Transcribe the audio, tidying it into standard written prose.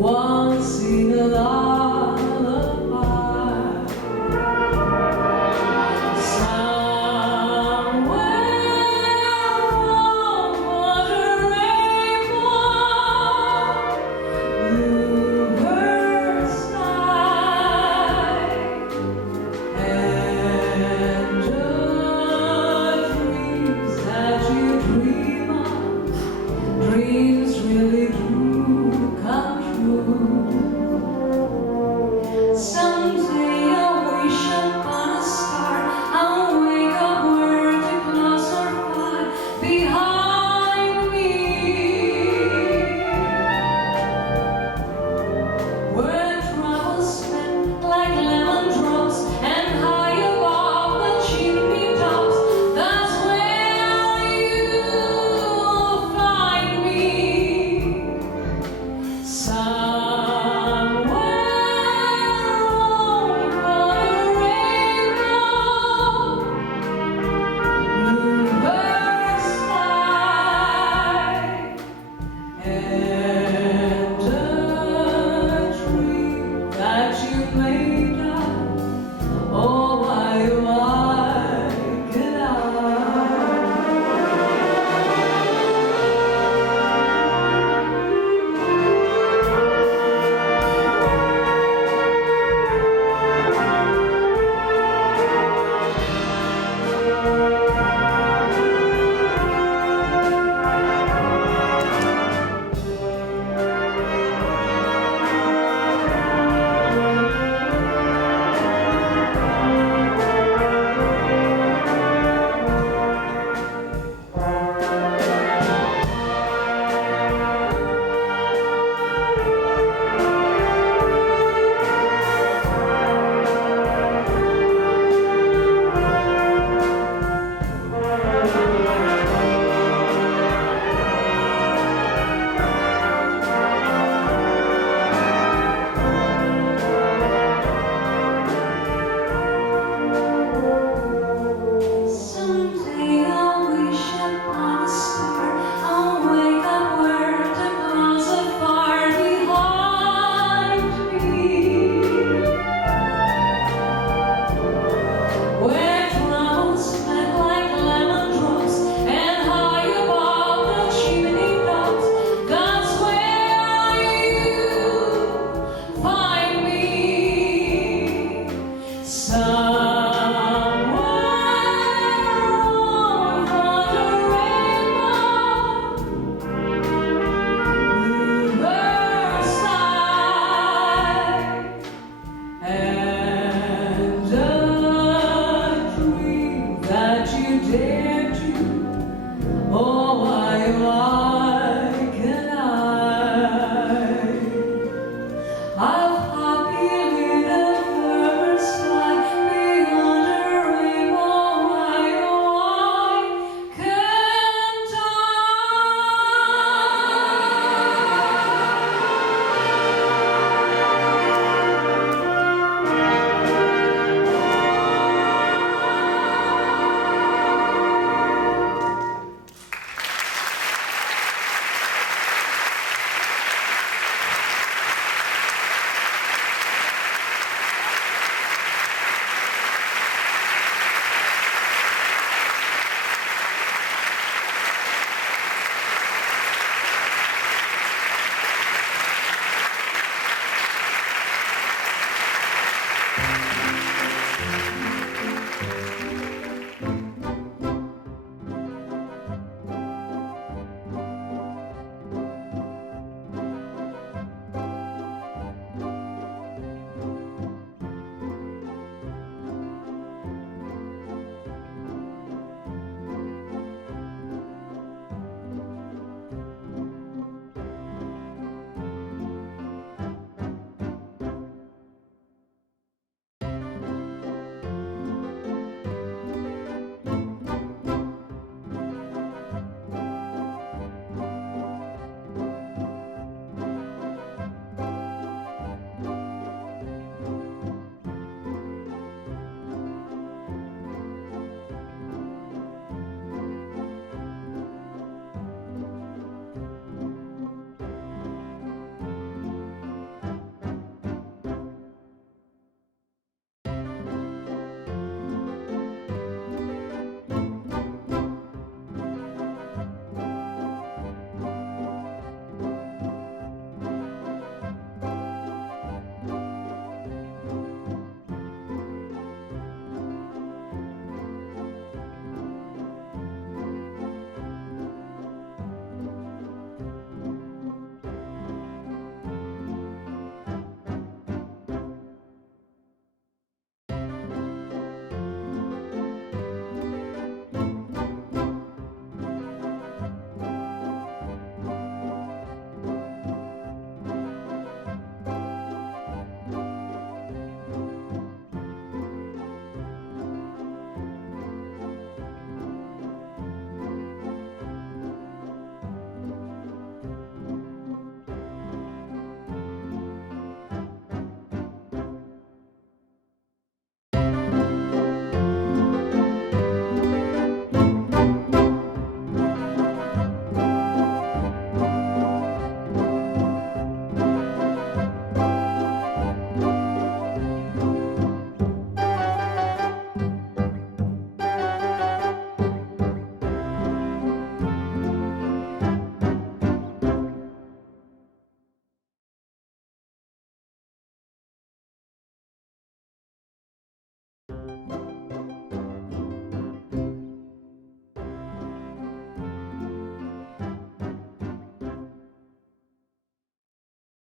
Once in a lullaby, somewhere over the rainbow, bluebirds fly, and the dreams that you dream of, dreams really do come true. Someday I'll wish upon a star, I'll wake up where the clouds are far behind me, where troubles spent like lemon drops and high above the chimney tops. That's where you'll find me. Somewhere over the rainbow, bluebirds fly, and the dream that you made up, oh why could I? Someday I'll wish upon a star, I'll wake up where the clouds are far behind me, where clouds met like lemon drops and high above the chimney tops. That's where you find me. Somewhere over the rainbow, bluebirds fly, and